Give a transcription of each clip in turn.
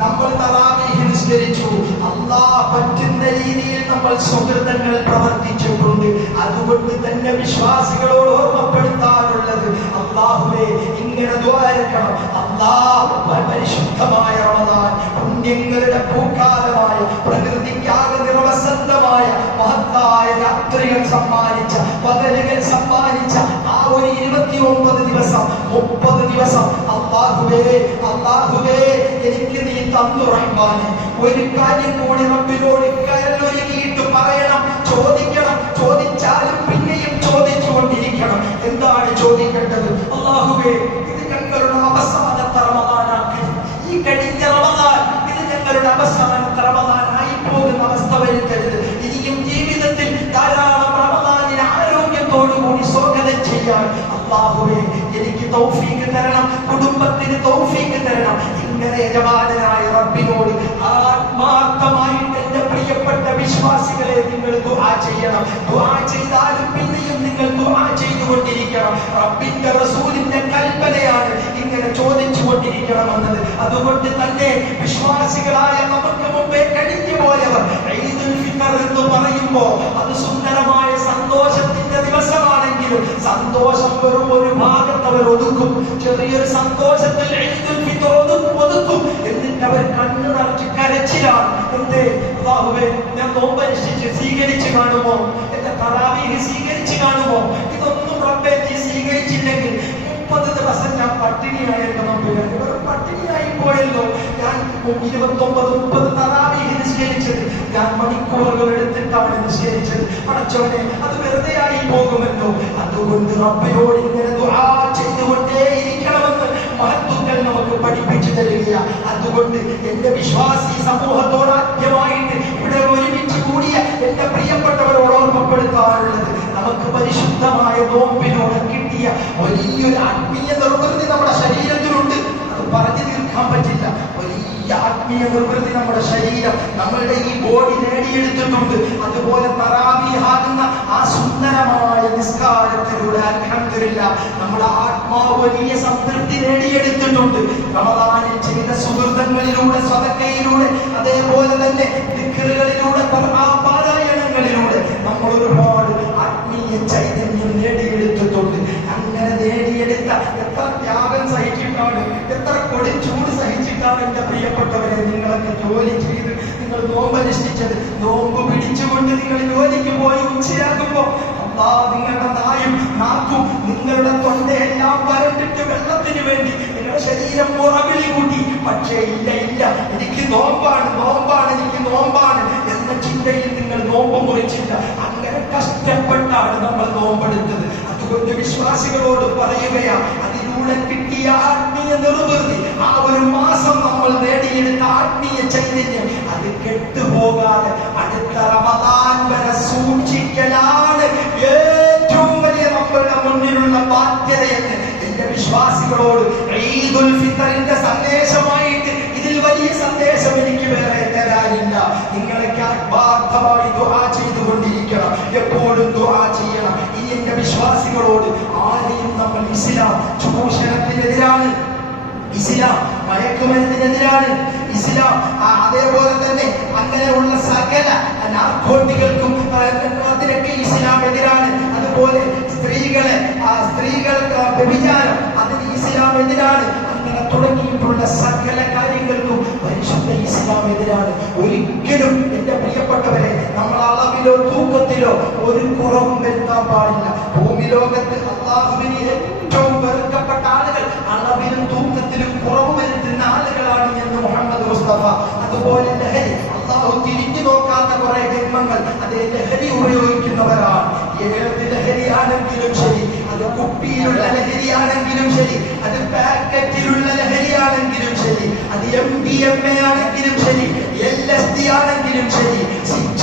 നമ്മൾ തറാവീഹ് നിസ്കരിച്ചു, അല്ലാഹ് പറ്റുന്ന രീതിയിൽ നമ്മൾ സുഹൃതങ്ങൾ പ്രവർത്തിച്ചിട്ടുണ്ട്. അതുകൊണ്ട് തന്നെ വിശ്വാസികളോട് ഓർമ്മപ്പെടുത്താറുള്ളത്, അല്ലാഹുവേ ഇങ്ങനെ ദ്വാരക്കണം. അല്ലാഹ് പരിശുദ്ധമായ റമദാൻ, പുണ്യങ്ങളുടെ പൂക്കാലമായ, പ്രകൃതിക്കാകെ നിറവസന്തമായ മഹത്തായ രാത്രികൾ സമ്മാനിച്ച, പകലുകൾ സമ്മാനിച്ച ആ ഒരു 29 ദിവസം 30 ദിവസം അല്ലാഹുവേ എനിക്ക് നീ തന്നു റഹ്മാനെ. ഒരു കാര്യം കൂടി റബ്ബിനോട് കരളൊരുക്കിയിട്ട് പറയണം, ചോദിക്കണം. ചോദിച്ചാലും പിന്നെയും ചോദിച്ചുകൊണ്ടിരിക്കണം. എന്താണ് ചോദിക്കേണ്ടത്? അല്ലാഹുവേ ഇത് ഞങ്ങളുടെ അവസാനത്തെ റമദാനാക്കി, ഈ കഴിഞ്ഞ റമദാൻ ഇത് ഞങ്ങളുടെ അവസാനത്തെ റമദാനായി പോകുന്ന അവസ്ഥ വരുത്തരുത്. ഇനിയും ജീവിതത്തിൽ ധാരാളം റമദാനിനെ ആരോഗ്യത്തോടുകൂടി സ്വാഗതം ചെയ്യാൻ അല്ലാഹുവേ എനിക്ക് തൗഫീഖ് തരണം, കുടുംബത്തിന് തൗഫീഖ് തരണം. ഇങ്ങനെ യജമാനനായ റബ്ബിനോട് ആത്മാർത്ഥമായിട്ട് എന്റെ പ്രിയപ്പെട്ട വിശ്വാസികളെ നിങ്ങൾ ദുആ ചെയ്യണം. ദുആ ചെയ്താലും പിന്നെയും നിങ്ങൾ ദുആ ചെയ്തുകൊണ്ടിരിക്കണം. റബ്ബിന്റെ റസൂലിന്റെ കൽപ്പനയാണ് ഇങ്ങനെ ചോദിച്ചുകൊണ്ടിരിക്കണമെന്നത്. അതുകൊണ്ട് തന്നെ വിശ്വാസികളായ നമുക്ക് മുമ്പേ കഴിഞ്ഞു പോയവർ ഈദുൽ ഫിത്ർ എന്ന് പറയുമ്പോൾ അത് സുന്ദരമായ സന്തോഷത്തിന്റെ ദിവസമാണെങ്കിലും സന്തോഷം വെറും ഒരു ഭാഗത്ത് അവർ ഒതുക്കും. ചെറിയൊരു സന്തോഷത്തിൽ ഈദുൽ ഫിത്ർ ഒതുക്കും. എന്നിട്ട് അവർ കണ്ണു നിറച്ച് കരച്ചിലാണ്. എന്തേ? അല്ലാഹുവേ ഞാൻ നോമ്പനുഷ്ഠിച്ച് സ്വീകരിച്ച് കാണുമോ? എന്റെ തറാവീഹ് സ്വീകരിച്ച് കാണുമോ? ഇതൊന്നും റബ്ബേ നീ സ്വീകരിച്ചില്ലെങ്കിൽ 30 ദിവസം ഞാൻ പട്ടിണിയായിരുന്നു. പട്ടിണിയായി പോയല്ലോ. ഞാൻ 29-30 തറാവീഹ് നിസ്കരിച്ചത് ഞാൻ മണിക്കൂറുകൾ എടുത്തിട്ടാണ് നിസ്കരിച്ചത്. അടച്ചവനെ അത് വെറുതെ ആയി പോകുമല്ലോ. അതുകൊണ്ട് റബ്ബിനോട് ഇങ്ങനെ ദുആ ചെയ്തുകൊണ്ടേയിരിക്കണമെന്ന് മഹത്തുക്കൾ നമുക്ക് പഠിപ്പിച്ചു തരിക. അതുകൊണ്ട് എന്റെ വിശ്വാസി സമൂഹത്തോട് ആദ്യമായിട്ട് ഇവിടെ ഒരുമിച്ച് കൂടിയ എന്റെ പ്രിയപ്പെട്ടവരോട് ഓർമ്മപ്പെടുത്താറുള്ളത്, നമുക്ക് പരിശുദ്ധമായ നോമ്പിനോട് കിട്ടിയ വലിയൊരു ആത്മീയ നിർവൃത്തി നമ്മുടെ ശരീരത്തിലുണ്ട്. അത് പറഞ്ഞു തീർക്കാൻ പറ്റില്ല. വലിയ ആത്മീയ നിർവൃത്തി നമ്മുടെ ശരീരം, നമ്മളുടെ ഈ ബോഡി നേടിയെടുത്തിട്ടുണ്ട്. അതുപോലെ തറാവീഹാകുന്ന ആ സുന്ദരമായ നിസ്കാരത്തിലൂടെ അൽഹംദുലില്ലാഹ് നമ്മുടെ ആത്മാവ് വലിയ സംതൃപ്തി നേടിയെടുത്തിട്ടുണ്ട്. റമദാനിൽ ചെയ്ത സുഹൃതങ്ങളിലൂടെ, സ്വതക്കയിലൂടെ, അതേപോലെ തന്നെ ദിക്റുകളിലൂടെ, ഖുർആൻ പാരായണങ്ങളിലൂടെ നമ്മൾ ഒരുപാട് ആത്മീയ ചൈതന്യം നേടിയെടുത്തിട്ടുണ്ട്. അങ്ങനെ നേടിയെടുത്ത എത്ര ത്യാഗം സഹിച്ചിട്ടാണ്, എത്ര കൊടുംചൂട് സഹിച്ചിട്ടാണ് എന്റെ പ്രിയപ്പെട്ടവരെ നിങ്ങളൊക്കെ ജോലി ചെയ്ത് നിങ്ങൾ നോമ്പനുഷ്ഠിച്ചത്. നോമ്പ് പിടിച്ചുകൊണ്ട് നിങ്ങൾ ജോലിക്ക് പോയി ഉച്ചയാകുമ്പോ നിങ്ങളുടെ നാക്കും നിങ്ങളുടെ തൊണ്ടയെല്ലാം വരണ്ടിട്ട് വെള്ളത്തിന് വേണ്ടി നിങ്ങളുടെ ശരീരം മുറവിളി കൂട്ടി. പക്ഷേ ഇല്ല എനിക്ക് നോമ്പാണ് എനിക്ക് നോമ്പാണ് എന്ന ചിന്തയിൽ നിങ്ങൾ നോമ്പ് മുറിച്ചില്ല. അങ്ങനെ കഷ്ടപ്പെട്ടാണ് നമ്മൾ നോമ്പെടുത്തത്. അതുകൊണ്ട് വിശ്വാസികളോട് പറയുകയാ, അതിലൂടെ കിട്ടിയ ആത്മീയ നിർവൃത്തി, ആ ഒരു മാസം നമ്മൾ നേടിയെടുത്ത ആത്മീയ ചൈതന്യം അത് കെട്ടുപോകാതെ അടുത്ത റമദാൻ വരെ സൂക്ഷിക്കലാണ് ഏറ്റവും വലിയ നമ്മളുടെ മുന്നിലുള്ള ബാധ്യതയെന്ന് എന്റെ വിശ്വാസികളോട് ഈദുൽ ഫിത്റിന്റെ സന്ദേശമായിട്ട് ഇതിൽ വലിയ സന്ദേശം എനിക്ക് വേറെ തരാനില്ല. നിങ്ങളൊക്കെ ആത്മാർത്ഥമായി ദുആ ചെയ്തുകൊണ്ടിരിക്കണം, എപ്പോഴും ദുആ ചെയ്യണം. ഈ എന്റെ വിശ്വാസികളോട് ആരെയും നമ്മൾ ഇസ്ലാം ചൂഷണത്തിനെതിരാണ്, ഇസ്ലാം മയക്കുമരുന്നിനെതിരാണ്, ഇസ്ലാം അതേപോലെ തന്നെ അങ്ങനെയുള്ള സകല നാർക്കോട്ടികൾക്കും അതിനൊക്കെ ഇസ്ലാം എതിരാണ്. അതുപോലെ സ്ത്രീകൾക്ക് വ്യഭിചാരം അതിന് ഇസ്ലാം എതിരാണ്. അങ്ങനെ തുടങ്ങിയിട്ടുള്ള സകല കാര്യങ്ങൾക്കും പരിശുദ്ധ ഇസ്ലാം എതിരാണ്. ഒരിക്കലും എന്റെ പ്രിയപ്പെട്ടവരെ നമ്മൾ അളവിലോ തൂക്കത്തിലോ ഒരു കുറവും വരുത്താൻ പാടില്ല. ഭൂമി ലോകത്ത് അല്ലാഹുവിന് ഏറ്റവും വെറുക്കപ്പെട്ട ആളുകൾ അളവിലും തൂക്കത്തിലും കുറവ് വരുത്തുന്ന ആളുകളാണ് എന്ന് മുഹമ്മദ് മുസ്തഫ. അതുപോലെ ലഹരി, അല്ലാഹു തിരിഞ്ഞു നോക്കാത്ത കുറെ ജന്മങ്ങൾ അതേ ലഹരി ഉപയോഗിക്കുന്നവരാണ്. ഏത് ലഹരിയാണെങ്കിലും ശരി, അത് കുപ്പിയിലുള്ള ലഹരിയാണെങ്കിലും ശരി, അത് പാക്കറ്റിലുള്ള ലഹരിയാണെങ്കിലും ശരി, അത് MDMA ആണെങ്കിലും ശരി, LSD ആണെങ്കിലും ശരി, ശിക്ഷ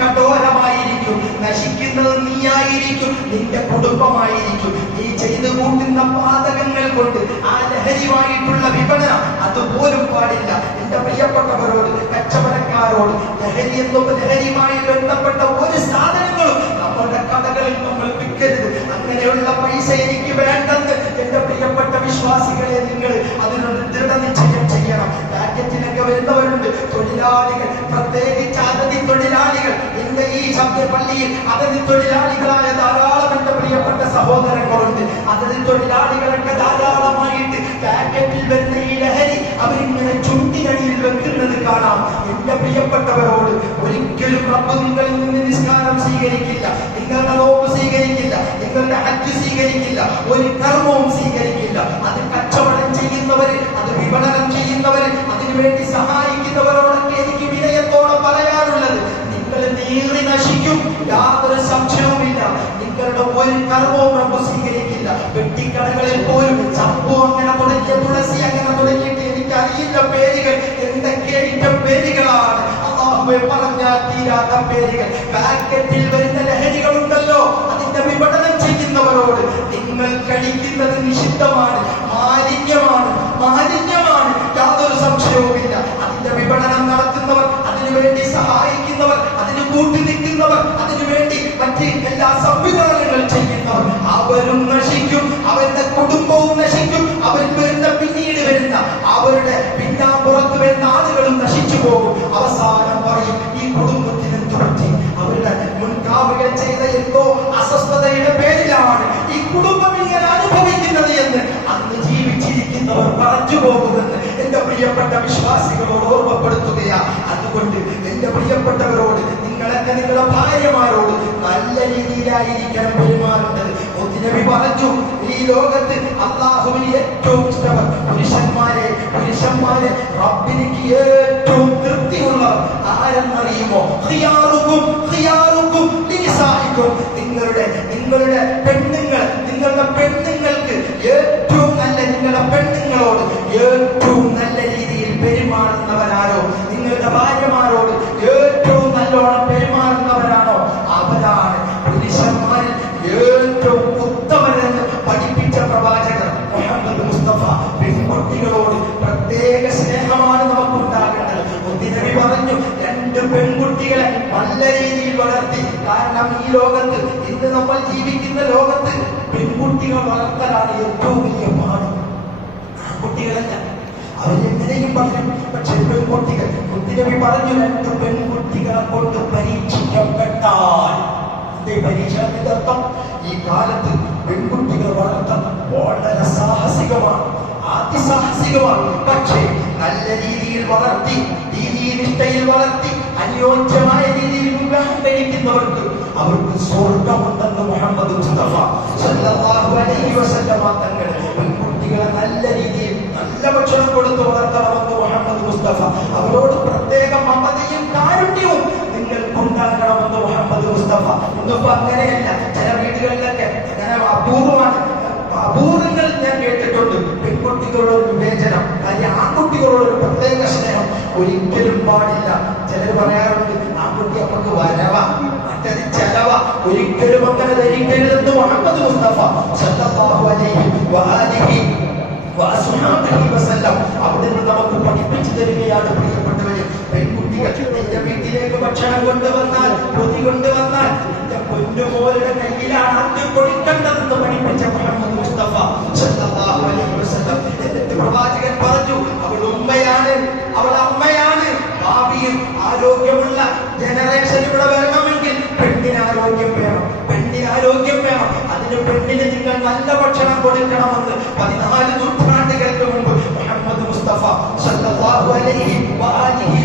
കഠോരമായിരിക്കും. നശിക്കുന്നത് നീയായിരിക്കും, നിന്റെ കുടുംബമായിരിക്കും. നീ ചെയ്തു കൂട്ടുന്ന പാതകങ്ങൾ കൊണ്ട് ആ ലഹരിയുമായിട്ടുള്ള വിപണനം അതുപോലും പാടില്ല. എന്റെ പ്രിയപ്പെട്ടവരോട്, കച്ചവടക്കാരോട്, ലഹരിയുമായി ബന്ധപ്പെട്ട ഒരു സാധനങ്ങളും നമ്മുടെ കടകളിൽ നമ്മൾ വിൽക്കരുത്. അങ്ങനെയുള്ള പൈസ എനിക്ക് വേണ്ടെന്ന് എന്റെ പ്രിയപ്പെട്ട വിശ്വാസികളെ നിങ്ങൾ അതിനൊരു ദൃഢനിശ്ചയം ചെയ്യണം. പാക്കറ്റിനൊക്കെ പണിക്കൊക്കെ വരുന്നവരുണ്ട്, തൊഴിലാളികൾ, പ്രത്യേകിച്ച് അതിഥി തൊഴിലാളികൾ. എന്റെ ഈ ശബ്ദപള്ളിയിൽ അതിഥി തൊഴിലാളികളായ ധാരാളം എന്റെ പ്രിയപ്പെട്ട സഹോദരങ്ങളുണ്ട്. അതിഥി തൊഴിലാളികളൊക്കെ ധാരാളമായിട്ട് പാക്കറ്റിൽ വരുന്ന ഈ ലഹരി അവരിങ്ങനെ ചുണ്ടിനടിയിൽ വെക്കുന്നത് കാണാം. എന്റെ പ്രിയപ്പെട്ടവരോട്, ഒരിക്കലും റബ്ബ് നിങ്ങളിൽ നിന്ന് നിസ്കാരം സ്വീകരിക്കില്ല, നിങ്ങളുടെ നോമ്പ് സ്വീകരിക്കില്ല, നിങ്ങളുടെ ഹജ്ജ് സ്വീകരിക്കില്ല, ഒരു കർമ്മവും സ്വീകരിക്കില്ല. അത് കച്ചവടം ചെയ്യുന്നവര്, അത് വിപണനം ചെയ്യുന്നവര്, അതിനുവേണ്ടി സഹായിക്കുന്നവരോടൊക്കെ എനിക്ക് വിനയത്തോടെ പറയാനുള്ളത്, നിങ്ങൾ നീറി നശിക്കും, യാതൊരു സംശയവുമില്ല. നിങ്ങളുടെ ഒരു കർമ്മവും റബ്ബ് സ്വീകരിക്കില്ല. വെട്ടിക്കടകളിൽ പോലും ചമ്പു അങ്ങനെ തുടങ്ങിയ, തുളസി അങ്ങനെ തുടങ്ങിയിട്ട് എനിക്കറിയില്ല പേരുകൾ, എന്തൊക്കെ പേരുകളാണ് അല്ലാഹുവേ പറഞ്ഞാൽ തീരാത്ത പേരുകൾ. പാക്കറ്റിൽ വരുന്ന ലഹരികളുണ്ടല്ലോ, അതിന്റെ വിപണനം ചെയ്യുന്നവരോട്, നിങ്ങൾ കഴിക്കുന്നത് നിഷിദ്ധമാണ്, മാലിന്യമാണ്, മാലിന്യമാണ്, യാതൊരു സംശയവുമില്ല. അതിന്റെ വിപണനം നടത്തുന്നവർ, അതിനുവേണ്ടി സഹായിക്കുന്നവർ, അതിന് കൂട്ടി നിൽക്കുന്നവർ, അതിനുവേണ്ടി മറ്റ് എല്ലാ സംവിധാനങ്ങൾ ചെയ്യുന്നവർ, അവരും നശിക്കും, അവരുടെ കുടുംബവും നശിക്കും, അവർ വരുന്ന പിന്നീട് വരുന്ന അവരുടെ പിന്നാമ്പുറത്ത് വരുന്ന ആളുകളും നശിച്ചു പോകും. അവസാനം പറയും, ഈ കുടുംബത്തിന് എന്ത് പറ്റി? അവരുടെ മുൻകാവുകൾ ചെയ്ത എന്തോ അസ്വസ്ഥതയുടെ പേരിലാണ് ഈ കുടുംബം ഇങ്ങനെ അനുഭവിക്കുന്നത് എന്ന് അന്ന് ജീവിച്ചിരിക്കുന്നവർ പറഞ്ഞു പോകുമെന്ന് എന്റെ പ്രിയപ്പെട്ട വിശ്വാസികളോട് ഓർമ്മപ്പെടുത്തുകയാണ്. അതുകൊണ്ട് എന്റെ പ്രിയപ്പെട്ടവരോട്, നിങ്ങളൊക്കെ നിങ്ങളുടെ ഭാര്യമാരോട് നല്ല രീതിയിലായിരിക്കണം പെരുമാറേണ്ടത്. നബി പറഞ്ഞു, ഈ ലോകത്ത് അല്ലാഹുവിന് ഏറ്റവും ഇഷ്ടം പുരുഷന്മാരെ റബ്ബിനിക്ക് ഏറ്റവും തൃപ്തിയുള്ളവർ ആരെന്നറിയുമോ? നിങ്ങളുടെ പെണ്ണുങ്ങൾക്ക് ഏറ്റവും നല്ല, നിങ്ങളുടെ പെണ്ണുങ്ങളോട് ഏറ്റവും നല്ല രീതിയിൽ പെരുമാറുന്നവരാരോ, നിങ്ങളുടെ ഭാര്യമാരോട് ഏറ്റവും നല്ലോണം പെരുമാറുന്നവരാണോ, അവരാണ് പുരുഷന്മാരിൽ ഏറ്റവും ഉത്തമരെന്ന് പഠിപ്പിച്ച പ്രവാചകർ മുഹമ്മദ് മുസ്തഫ. പെൺകുട്ടികളോട് പ്രത്യേക സ്നേഹമാണ് നമുക്കുണ്ടാകേണ്ടത്. നബി പറഞ്ഞു, 2 പെൺകുട്ടികളെ നല്ല രീതിയിൽ വളർത്തി. കാരണം ഈ ലോകത്ത്, ഇന്ന് നമ്മൾ ജീവിക്കുന്ന ലോകത്ത് പെൺകുട്ടികൾ വളർത്തലാണ് ഏറ്റവും വലിയ പാട്. ആൺകുട്ടികളല്ല, അവരെങ്ങനെയും പറയും, പക്ഷെ പെൺകുട്ടികൾ. നബി പറഞ്ഞു, 2 പെൺകുട്ടികളെ കൊണ്ട് പരീക്ഷിക്കപ്പെട്ടാൽ, പരീക്ഷണത്തിന്റെ അർത്ഥം ഈ കാലത്ത് പെൺകുട്ടികൾ വളർത്താൻ വളരെ സാഹസികമാണ്, അതിസാഹസികമാണ്. പക്ഷേ നല്ല രീതിയിൽ വളർത്തി, നിഷ്ഠയിൽ വളർത്തി, അനുയോജ്യമായ രീതിയിൽ വിവാഹം കഴിക്കുന്നവർക്ക് അവർക്ക് സ്വർഗമുണ്ടെന്ന് മുഹമ്മദ് മുസ്തഫ സല്ലല്ലാഹു അലൈഹി വസല്ലം തങ്ങൾ പെൺകുട്ടികളെ നല്ല രീതിയിൽ നല്ല ഭക്ഷണം കൊടുത്ത് വളർത്തണമെന്ന് മുഹമ്മദ് മുസ്തഫ. അവരോട് പ്രത്യേക മമതയും കാരുണ്യവും നിങ്ങൾക്കുണ്ടാകണമെന്ന് മുഹമ്മദ് മുസ്തഫ. ഇന്നിപ്പോ അങ്ങനെയല്ല, ചില വീടുകളിലൊക്കെ അങ്ങനെ അപൂർവങ്ങൾ ഞാൻ കേട്ടിട്ടുണ്ട്. പെൺകുട്ടികളോട് വിവേചനം, കാര്യം ആൺകുട്ടികളോട് പ്രത്യേക സ്നേഹം ഒരിക്കലും പാടില്ല. ചിലർ പറയാറുണ്ട്, ആൺകുട്ടി നമുക്ക് വരവ, മറ്റത് ചെലവ. ഒരിക്കലും അങ്ങനെ ധരിക്കരുതെന്ന് മുഹമ്മദ് മുസ്തഫ സല്ലല്ലാഹു അലൈഹി വആലിഹി വസല്ലം അവിടുന്ന് നമുക്ക് പഠിപ്പിച്ചു തരികയാണ്. പ്രിയപ്പെട്ടവര്, പെൺകുട്ടികൾ നിന്റെ വീട്ടിലേക്ക് ഭക്ഷണം കൊണ്ടുവന്നാൽ, പൊതി കൊണ്ടുവന്നാൽ, നിന്റെ പൊന്നുമോരുടെ കയ്യിലാണ് ആദ്യം കൊടുക്കേണ്ടതെന്ന് പഠിപ്പിച്ച മുഹമ്മദ് മുസ്തഫ സല്ലല്ലാഹു അലൈഹി വസല്ലം. എന്നിട്ട് പ്രവാചകൻ പറഞ്ഞു, അവൾ ഉമ്മയാണ്, അവൾ അമ്മയാണ്. ഭാവിയിൽ ആരോഗ്യമുള്ള ജനറേഷൻ ഇവിടെ വരണമെങ്കിൽ പെണ്ണിന് ആരോഗ്യം വേണം, പെണ്ണിന് ആരോഗ്യം വേണം. അതിന് പെണ്ണിന് നിങ്ങൾ നല്ല ഭക്ഷണം കൊടുക്കണമെന്ന് 14 നൂറ്റാണ്ടുകൾക്ക് മുമ്പ് മുഹമ്മദ് മുസ്തഫ സല്ലല്ലാഹു അലൈഹി വആലിഹി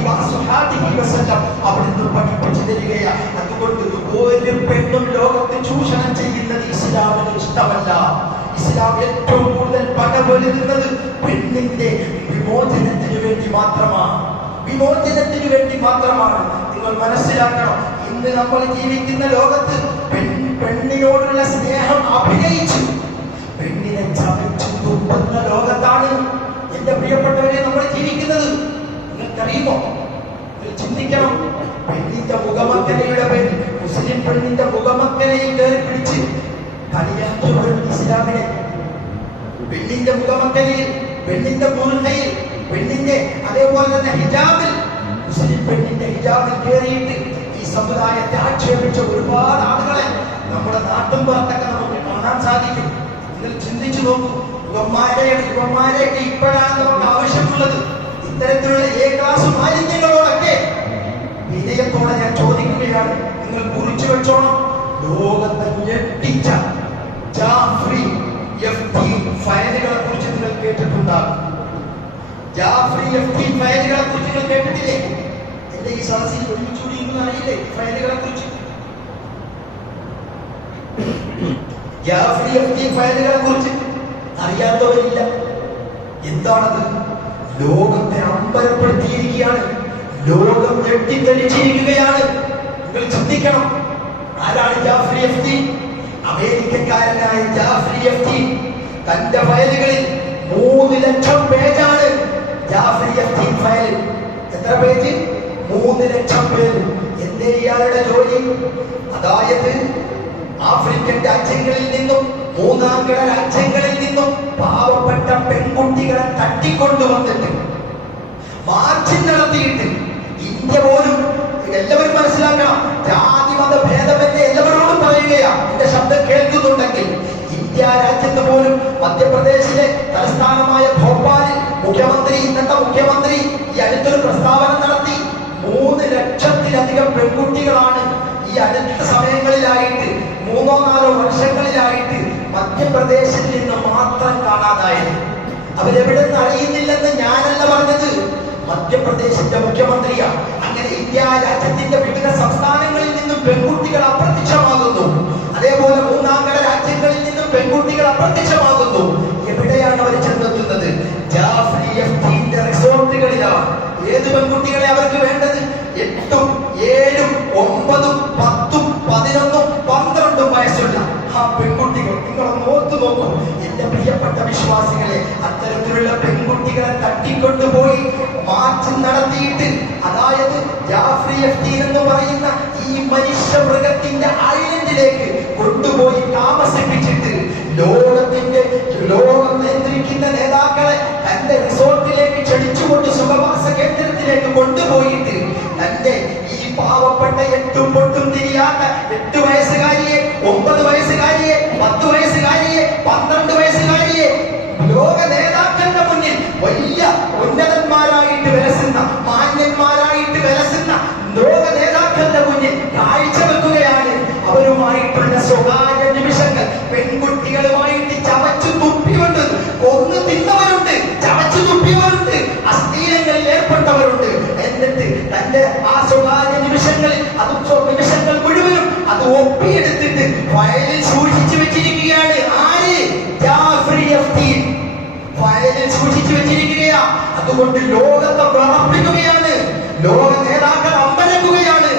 വസല്ലം അവിടുന്ന് പഠിപ്പിച്ചു തരികയാണ്. അതുകൊണ്ട് ഒരു പെണ്ണും ലോകത്ത് ചൂഷണം ചെയ്യുന്നത് ഇസ്ലാമിന് ഇഷ്ടമല്ല. ഇസ്ലാം ഏറ്റവും കൂടുതൽ പടപൊരുതുന്നത് പെണ്ണിന്റെ വിമോചനത്തിന് വേണ്ടി മാത്രമാണ്, വിമോചനത്തിന് വേണ്ടി മാത്രമാണ്. നിങ്ങൾ മനസ്സിലാക്കണം, ഇന്ന് നമ്മൾ ജീവിക്കുന്ന ലോകത്ത് പെണ്ണിനോടുള്ള സ്നേഹം അഭിനയിച്ചു പെണ്ണിനെ ചമച്ചു തുപ്പുന്ന ലോകത്താണ് എന്റെ പ്രിയപ്പെട്ടവരെ നമ്മൾ ജീവിക്കുന്നത്. നിങ്ങൾക്കറിയുമോ? ചിന്തിക്കണം. പെണ്ണിന്റെ മുഖമക്കനയുടെ പേരിൽ, മുസ്ലിം പെണ്ണിന്റെ മുഖമക്കനയിൽ കയറി പിടിച്ച് കളിയാക്കിയവരും ഇസ്ലാമിനെ. പെണ്ണിന്റെ മുഖമക്കനയിൽ, പെണ്ണിന്റെ ബുർഖയിൽ, പെണ്ണിന്റെ അതേപോലെ തന്നെ ഹിജാബിൽ, മുസ്ലിം പെണ്ണിന്റെ ഹിജാബിൽ കയറിയിട്ട് ഈ സമുദായത്തെ ആക്ഷേപിച്ച ഒരുപാട് ആളുകളെ നമ്മുടെ നാട്ടും പുറത്തൊക്കെ നമുക്ക് കാണാൻ സാധിക്കും. നിങ്ങൾ ചിന്തിച്ചു നോക്കൂ. ഇവന്മാരെയൊക്കെ ഇപ്പോഴാണ് നമുക്ക് ആവശ്യമുള്ളത്. ഇത്തരത്തിലുള്ള ജാഫ്രി എഫ്റ്റി ഫയലുകളെ കുറിച്ച് നിങ്ങൾ കേട്ടിട്ടില്ലേ? എന്റെ ഈ സദസ്സിൽ ഒരുമിച്ചുകൂടിയെന്ന് അറിയില്ലേ ഫയലുകളെ കുറിച്ച്? ജാഫ്രി എഫ്റ്റി ഫയലുകളെ കുറിച്ച് അറിയാത്തവരില്ല. എന്താണത്? ലോകത്തെ അമ്പരപ്പെടുത്തിയിരിക്കുകയാണ്. ലോകം ഞെട്ടിത്തെളിച്ചിരിക്കുകയാണ്. നിങ്ങൾ ചിന്തിക്കണം, ആരാണ് ജാഫ്രി എഫ്റ്റി? അമേരിക്കക്കാരനായ ജാഫ്രി എഫ്റ്റി തന്റെ ഫയലുകളിൽ 3 ലക്ഷം പേജാണ്. ജാഫ്രി എഫ്റ്റി ഫയൽ എത്ര പേജ്? 3 ലക്ഷം പേജ്. എന്തേ ഇയാളുടെ ജോലി? അതായത് ആഫ്രിക്കൻ രാജ്യങ്ങളിൽ നിന്നും മൂന്നാംകിട രാജ്യങ്ങളിൽ നിന്നും പാവപ്പെട്ട പെൺകുട്ടികളെ തട്ടിക്കൊണ്ടുവന്നിട്ട് മാർച്ച് നടത്തിയിട്ട് ഇന്ത്യ പോലും, എല്ലാവരും മനസ്സിലാക്കണം, ജാതി മത ഭേദമന്യേ എല്ലാവരോടും പറയുകയാണ്, എന്റെ ശബ്ദം കേൾക്കുന്നുണ്ടെങ്കിൽ, ഇന്ത്യ രാജ്യത്ത് പോലും മധ്യപ്രദേശിലെ തലസ്ഥാനമായ ഭോപ്പാലിൽ ഇന്നത്തെ മുഖ്യമന്ത്രി ഈ അടുത്തൊരു പ്രസ്താവന നടത്തി. 3 ലക്ഷത്തിലധികം പെൺകുട്ടികളാണ് ഈ അടുത്ത സമയങ്ങളിലായിട്ട് 3-4 വർഷങ്ങളിലായിട്ട് മധ്യപ്രദേശിൽ നിന്ന് മാത്രം കാണാതായത്. അവരെവിടെ നിന്ന് അറിയുന്നില്ലെന്ന് ഞാനല്ല പറഞ്ഞത്, മധ്യപ്രദേശിന്റെ മുഖ്യമന്ത്രിയാണ്. അങ്ങനെ ഇന്ത്യ രാജ്യത്തിന്റെ വിവിധ സംസ്ഥാനങ്ങളിൽ നിന്നും പെൺകുട്ടികൾ അപ്രത്യക്ഷമാകുന്നു. അതേപോലെ മൂന്നാംകിട രാജ്യങ്ങളിൽ നിന്നും പെൺകുട്ടികൾ അപ്രത്യക്ഷമാകുന്നു. എവിടെയാണ് അവർ ചെന്നെത്തുന്നത്? ജാഫ്രി എഫ്റ്റിന്റെ റിസോർട്ടുകളിലാണ്. ഏത് പെൺകുട്ടികളെ അവർക്ക് വേണ്ടത്? 8, 7, 9, 10, 11, 12 വയസ്സുള്ള ആ പെൺകുട്ടികൾ. നിങ്ങളൊന്ന് ഓർത്തു നോക്കൂ എന്റെ പ്രിയപ്പെട്ട വിശ്വാസികളെ. അത്തരത്തിലുള്ള പെൺകുട്ടികളെ തട്ടിക്കൊണ്ടുപോയി മാർച്ച് നടത്തിയിട്ട്, അതായത് ജാഫ്രി എഫ്റ്റി എന്ന് പറയുന്ന ഈ മനുഷ്യ മൃഗത്തിന്റെ ഐലൻഡിലേക്ക് കൊണ്ടുപോയി താമസിപ്പിച്ചിട്ട് ലോകം നിയന്ത്രിക്കുന്ന നേതാക്കളെ തന്റെ റിസോർട്ടിലേക്ക് ക്ഷണിച്ചുകൊണ്ട് സുഖവാസ കേന്ദ്രത്തിലേക്ക് കൊണ്ടുപോയിട്ട് തന്റെ ഈ പാവപ്പെട്ട 8 പൊട്ടും തിരിയാത്ത 8 വയസ്സുകാരിയെ, 9 വയസ്സുകാരിയെ, 10 വയസ്സുകാരിയെ, 12 വയസ്സുകാരിയെ ലോക നേതാക്കളുടെ മുന്നിൽ വലിയ ഉന്നതന്മാരായിട്ട് വിലസുന്ന, മാന്യന്മാരായിട്ട് വിലസുന്ന ലോക നേതാക്കളുടെ മുന്നിൽ കാഴ്ചവെക്കുകയാണ്. അവരുമായിട്ടുള്ള സ്വകാര്യ നിമിഷങ്ങൾ പെൺകുട്ടികളുമായിട്ട് ചവച്ചു തുപ്പിക്കൊണ്ട് കൊന്നു തിന്നവരുണ്ട്, ചവച്ചു തുപ്പിയവരുണ്ട്, അശ്ലീലങ്ങളിൽ ഏർപ്പെട്ടവരുണ്ട്. എന്നിട്ട് തന്റെ ആ സ്വകാര്യ നിമിഷങ്ങളിൽ നിമിഷങ്ങൾ മുഴുവനും അത് ഒപ്പിയെടുത്തിട്ട് ഫയലിൽ സൂക്ഷിച്ചു വെച്ചിരിക്കുകയാണ്. ആര്? ജാഫ്രി എഫ്റ്റി ഫയലിൽ സൂക്ഷിച്ചു വെച്ചിരിക്കുകയാ. അതുകൊണ്ട് ലോകത്തെ വിറപ്പിക്കുകയാണ്, ലോക നേതാക്കൾ അമ്പരക്കുകയാണ്.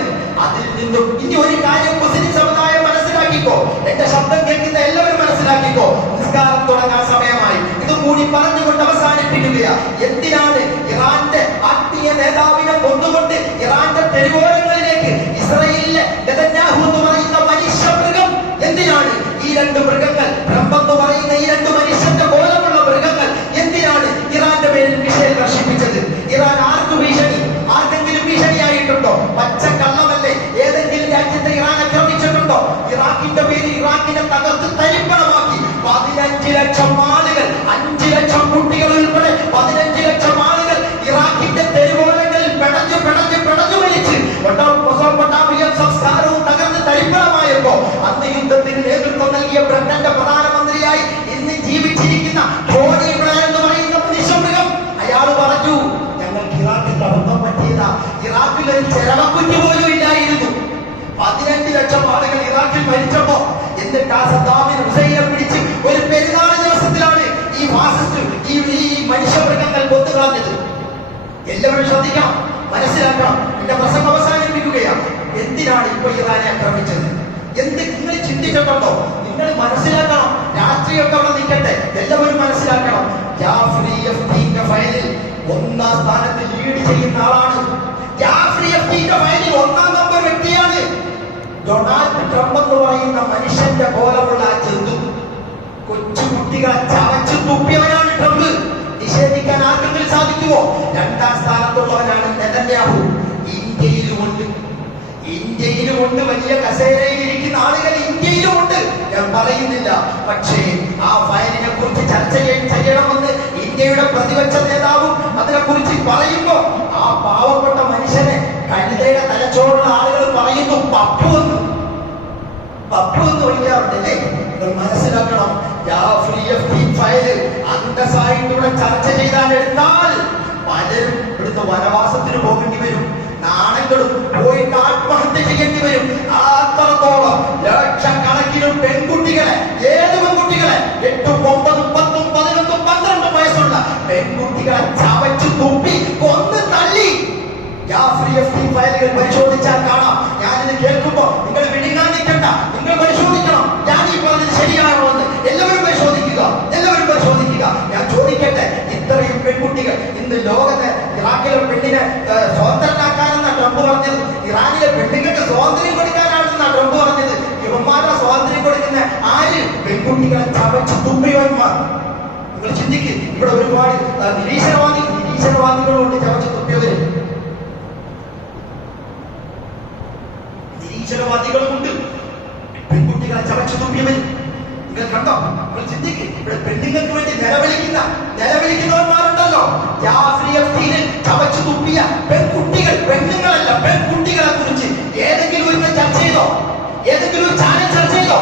അതിൽ നിന്നും ഇനി ഒരു കാര്യം മുസ്ലിം സമുദായം മനസ്സിലാക്കിക്കോ, എന്റെ ശബ്ദം കേൾക്കുന്ന എല്ലാവരും മനസ്സിലാക്കിക്കോ, നിസ്കാരം തുടങ്ങാൻ സമയമായി. ഇതും കൂടി പറഞ്ഞുകൊണ്ട് അവസാനിപ്പിക്കുകയാ. എന്തിനാണ് ഇറാന്റെ ആത്മീയ നേതാവിനെ കൊന്നുകൊണ്ട് ഇറാന്റെ തെരുവോരങ്ങളിലേക്ക് ഇസ്രായേലിലെ നെതന്യാഹു എന്ന് പറയുന്ന മനുഷ്യ മൃഗം, എന്തിനാണ് ഈ 2 മൃഗങ്ങൾ, ട്രംപ് എന്ന് പറയുന്ന ഈ 2 മനുഷ്യന്റെ കോലമുള്ള മൃഗങ്ങൾ എന്തിനാണ് ഇറാന്റെ പേരിൽ മിസൈൽ വർഷിപ്പിച്ചത്? ഇറാൻ ആർക്ക് ഭീഷണി? ആർക്കെങ്കിലും ഭീഷണിയായിട്ടുണ്ടോ? പച്ചക്കള്ളമല്ലേ? ഏതെങ്കിലും രാജ്യത്തെ ഇറാൻ ആക്രമിച്ചിട്ടുണ്ടോ? ഇറാഖിന്റെ പേരിൽ ഇറാഖിനെ തകർത്ത് തരിപ്പണമാക്കി 15 ലക്ഷം ആളുകൾ, 5 ലക്ഷം കുട്ടികൾ ഉൾപ്പെടെ 15 ലക്ഷം ആളുകൾ ഇറാഖിന്റെ തെരുവോരങ്ങളിൽ പെടഞ്ഞു മരിച്ച് മെസോപ്പൊട്ടാമിയൻ സംസ്കാരവും തകർന്ന് തരിപ്പണമായപ്പോ അന്ന് യുദ്ധത്തിന് നേതൃത്വം നൽകിയ ബ്രിട്ടന്റെ പ്രധാനമന്ത്രിയായി ഇന്ന് ജീവിച്ചിരിക്കുന്ന ടോണി ബ്ലെയർ എന്ന് പറയുന്ന മനുഷ്യമൃഗം, അയാൾ പറഞ്ഞു, ഞങ്ങൾക്ക് ഇറാഖിൽ അബദ്ധം പറ്റിയതാ, ഇറാഖിൽ ഒരു ചെലവക്കുറ്റി പോലും ഇല്ലായിരുന്നു. 15 ലക്ഷം ആളുകൾ ഇറാഖിൽ മരിച്ചപ്പോ എന്നിട്ട് ആ സദ്ദാമിൻ ഹുസൈനെ പിടിച്ച് ഒരു പെരുന്നാൾ ദിവസത്തിലാണ് ഈ ഫാസിസ്റ്റ് ഈ മനുഷ്യമൃഗങ്ങൾ കൊന്നുകളഞ്ഞത്. എല്ലാവരും ശ്രദ്ധിക്കണം, മനസ്സിലാക്കണം. എന്റെ പ്രസംഗം അവസാനിപ്പിക്കുകയാണ്. എന്തിനാണ് ഇപ്പൊ ഇറാനെ ആക്രമിച്ചത്? നിങ്ങൾ ചിന്തിച്ചിട്ടുണ്ടോ? നിങ്ങൾ മനസ്സിലാക്കണം. രാഷ്ട്രീയമൊക്കെ അവിടെ നിൽക്കട്ടെ, എല്ലാവരും മനസ്സിലാക്കണം. ജാഫ്രി എഫ്റ്റിന്റെ ഫയലിൽ 1-ാം സ്ഥാനത്ത് ലീഡ് ചെയ്യുന്ന ആളാണ്. ജാഫ്രി എഫ്റ്റിന്റെ ഫയലിൽ 1-ാം നമ്പർ വ്യക്തിയാണ് ഡൊണാൾഡ് ട്രംപ് എന്ന് പറയുന്ന മനുഷ്യന്റെ കോലമുള്ള ആ ജന്തു. കൊച്ചുകുട്ടികളെ ചവച്ചു തുപ്പിയവനാണ് ട്രംപ്. നിഷേധിക്കാൻ ആർക്കെങ്കിലും സാധിക്കുമോ? 2-ാം സ്ഥാനത്തുള്ളവനാണ് നെതന്യാഹു. ഇന്ത്യയിലുമുണ്ട് വലിയ കസേരയിൽ ഇരിക്കുന്ന ആളുകൾ, ഇന്ത്യയിലുമുണ്ട്, ഞാൻ പറയുന്നില്ല. പക്ഷേ ആ ഫയലിനെ കുറിച്ച് ചർച്ച ചെയ്യണമെന്ന് ഇന്ത്യയുടെ പ്രതിപക്ഷ നേതാവും അതിനെക്കുറിച്ച് പറയുമ്പോ ആ പാവപ്പെട്ട മനുഷ്യനെ കഴുതയുടെ തലച്ചോറുള്ള ആളുകൾ പറയുന്നു പപ്പു എന്ന് വിളിക്കാറുണ്ടല്ലേ? മനസ്സിലാക്കണം. ജാഫ്രി എഫ്റ്റി ഫയൽ അന്തസ്സായിട്ടുള്ള ചർച്ച ചെയ്താൽ എടുത്താൽ ഇവിടുന്ന് വനവാസത്തിന് പോകേണ്ടി വരും, നാണങ്ങളും പോയിട്ട് ആത്മഹത്യ ചെയ്യേണ്ടി വരും. അത്രത്തോളം ലക്ഷക്കണക്കിന് പെൺകുട്ടികളെ, ഏത് പെൺകുട്ടികളെ, 8, 9, 10, 11, 12 വയസ്സുള്ള പെൺകുട്ടികളെ ചവച്ചു തുപ്പി കൊന്ന് തള്ളി. ഫയലുകൾ പരിശോധിച്ചാൽ കാണാം. ഞാനിത് കേൾക്കുമ്പോ നിങ്ങൾ വിഴുങ്ങാൻ നിൽക്കണ്ട, നിങ്ങൾ പരിശോധിക്കണം. ഞാൻ ഈ പറഞ്ഞത് ശരിയാണോ എന്ന് എല്ലാവരും പരിശോധിക്കുക, എല്ലാവരും പരിശോധിക്കുക. ഞാൻ ചോദിക്കട്ടെ, ഇത്രയും പെൺകുട്ടികൾ ഇന്ന് ലോകത്തെ ഇറാഖിലെ പെണ്ണിനെ സ്വതന്ത്രനാക്കാനെന്നാണ് ട്രംപ് പറഞ്ഞത്. ഇറാനിലെ പെണ്ണുങ്ങൾക്ക് സ്വാതന്ത്ര്യം കൊടുക്കാനാണെന്നാണ് ട്രംപ് പറഞ്ഞത്. ഇവന്മാരുടെ സ്വാതന്ത്ര്യം കൊടുക്കുന്ന ആര്? പെൺകുട്ടികളെ ചവച്ച് തുപ്പിയവന്മാർ. നിങ്ങൾ ചിന്തിക്ക്, ഇവിടെ ഒരുപാട് നിരീശ്വരവാദികളുണ്ട് ചവച്ച് തുപ്പിയവര്, നിരീശ്വരവാദികളുമുണ്ട് പെൺകുട്ടികളെ ചവച്ചു തുപ്പിയവര്. നിങ്ങൾ കണ്ടോ? നിങ്ങൾ ചിന്തിക്ക്, ഇവിടെ പെണ്ണുങ്ങൾക്ക് വേണ്ടി നിലവിളിക്കുന്നവന്മാരുണ്ടല്ലോ. ചവച്ചു തുപ്പിയ പെൺകുട്ടികൾ, പെണ്ണുങ്ങളല്ല, പെൺകുട്ടികളെ കുറിച്ച് ഏതെങ്കിലും ഒരു ചർച്ച ചെയ്തോ? ഏതെങ്കിലും ഒരു ചാനൽ ചർച്ച ചെയ്തോ?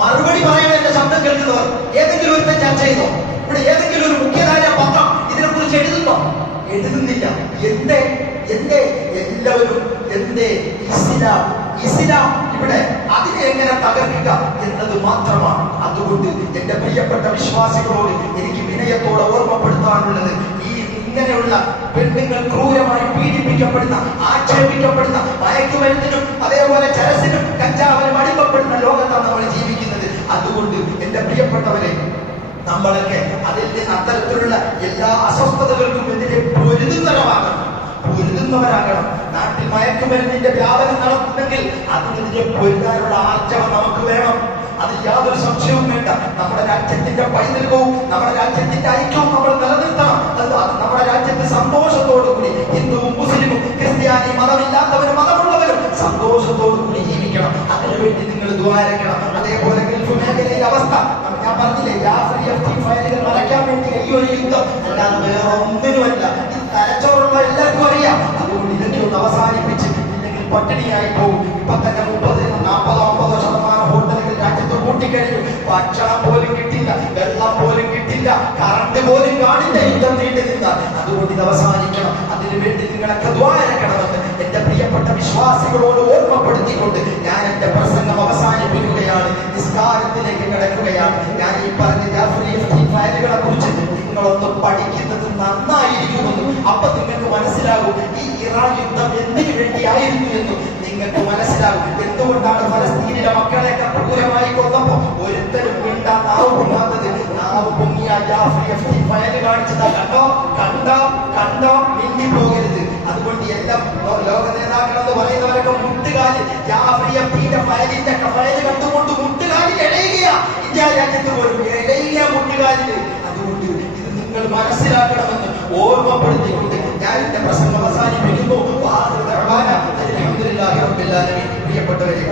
മറുപടി പറയണ എന്റെ ശബ്ദം കേൾക്കുന്നവർ ഏതെങ്കിലും ഒരു ചർച്ച ചെയ്തോ? ഇവിടെ ഏതെങ്കിലും ഒരു മുഖ്യധാര പത്രം ഇതിനെ കുറിച്ച് എഴുതുന്നോ? എഴുതുന്നില്ല. എന്തേ? എല്ലാവരും എന്തേ? ഇസ്ലാം ഇവിടെ അതിനെ എങ്ങനെ തകർക്കുക എന്നത് മാത്രമാണ്. അതുകൊണ്ട് എന്റെ പ്രിയപ്പെട്ട വിശ്വാസികളോട് എനിക്ക് വിനയത്തോടെ ഓർമ്മപ്പെടുത്താനുള്ളത്, ഈ ഇങ്ങനെയുള്ള പെണ്ണുങ്ങൾ ക്രൂരമായി പീഡിപ്പിക്കപ്പെടുന്ന, ആക്ഷേപിക്കപ്പെടുന്ന, മയക്കുമരുന്നിനും അതേപോലെ ചരസിനും കഞ്ചാവിനും അടിമപ്പെടുന്ന ലോകത്താണ് നമ്മൾ ജീവിക്കുന്നത്. അതുകൊണ്ട് എന്റെ പ്രിയപ്പെട്ടവരെ, നമ്മളൊക്കെ അതിൽ നിന്ന് അത്തരത്തിലുള്ള എല്ലാ അസ്വസ്ഥതകൾക്കും എതിരെ പൊരുതുന്നവരാകണം. നാട്ടിൽ മയക്കുമരുന്നിന്റെ വ്യാപനം നടത്തുന്നെങ്കിൽ അതിനെതിരെ പൊരുതാനുള്ള ആർജവം നമുക്ക് വേണം. അതിൽ യാതൊരു സംശയവും വേണ്ട. നമ്മുടെ രാജ്യത്തിന്റെ പൈതൃകവും നമ്മുടെ രാജ്യത്തിന്റെ ഐക്യവും നമ്മൾ നിലനിർത്തണം. അത് നമ്മുടെ രാജ്യത്ത് സന്തോഷത്തോടുകൂടി ഹിന്ദുവും മുസ്ലിമും ക്രിസ്ത്യാനി മതമില്ലാത്തവരും മതമുള്ളവരും സന്തോഷത്തോടുകൂടി ജീവിക്കണം. അതിനുവേണ്ടി നിങ്ങൾ ദ്വാരക്കണം. അതേപോലെ ഗൾഫ് മേഖലയിലെ അവസ്ഥ ഞാൻ പറഞ്ഞില്ലേ, ഫയലുകൾ മറയ്ക്കാൻ വേണ്ടി ഈ ഒരു യുദ്ധം അല്ലാതെ വേറെ ഒന്നിനുമല്ല. ഈ തലച്ചോറുള്ള എല്ലാവർക്കും അറിയാം. അതുകൊണ്ട് ഇതൊക്കെ ഒന്ന് അവസാനിപ്പിച്ച്, ഇല്ലെങ്കിൽ പട്ടിണിയായി പോകും. ഇപ്പൊ തന്നെ 30-40-50% ഹോട്ടലുകൾ രാജ്യത്ത് കൂട്ടിക്കഴിഞ്ഞു. ഭക്ഷണം പോലും കിട്ടില്ല, വെള്ളം പോലും കിട്ടില്ല, കറണ്ട് പോലും കാണില്ല യുദ്ധം നീണ്ടു നിന്നാൽ. അതുകൊണ്ട് ഇത് അവസാനിക്കണം. അതിനുവേണ്ടി നിങ്ങളൊക്കെ ദ്വാരക്കണമെന്ന് എന്റെ പ്രിയപ്പെട്ട വിശ്വാസികളോട് ഓർമ്മപ്പെടുത്തിക്കൊണ്ട് ഞാൻ എന്റെ പ്രസംഗം അവസാനിപ്പിക്കുകയാണ്. നിസ്കാരത്തിലേക്ക് കിടക്കുകയാണ്. ഞാൻ ഈ പറഞ്ഞ ഫയലുകളെ കുറിച്ച് നിങ്ങളൊന്ന് പഠിക്കുന്നത് നന്നായിരിക്കുമെന്ന്. അപ്പൊ നിങ്ങൾക്ക് മനസ്സിലാകും ഈ ഇറാൻ യുദ്ധം എന്തിനു വേണ്ടിയായിരുന്നു എന്ന് നിങ്ങൾക്ക് മനസ്സിലാകും. എന്തുകൊണ്ടാണ് ഫലസ്തീനിലെ മക്കളെയൊക്കെ ക്രൂരമായി കൊന്നപ്പോ ഒരുത്തരും വീണ്ടാൻ നാവ് പൊങ്ങാത്തത്? നാവ് പൊങ്ങിയ ഫയല് കാണിച്ചതാ. കണ്ടോ മിണ്ടി പോകരുത്. അതുകൊണ്ട് എല്ലാം ലോക നേതാക്കൾ എന്ന് പറയുന്നവരൊക്കെ മുട്ടുകാലിൽ ഫയലിന്റെ ഫയല് കണ്ടുകൊണ്ട് മുട്ടുകാലിൽ ഇടയുക. ഇന്ത്യ രാജ്യത്ത് പോലും ഇടയുക മുട്ടുകാലില്. അതുകൊണ്ട് ഇത് നിങ്ങൾ മനസ്സിലാക്കണമെന്ന് ഓർമ്മപ്പെടുത്തിക്കൊണ്ട് ഞാൻ എന്റെ പ്രസംഗം അവസാനിപ്പിക്കുന്നു. പ്രിയപ്പെട്ടവരെ,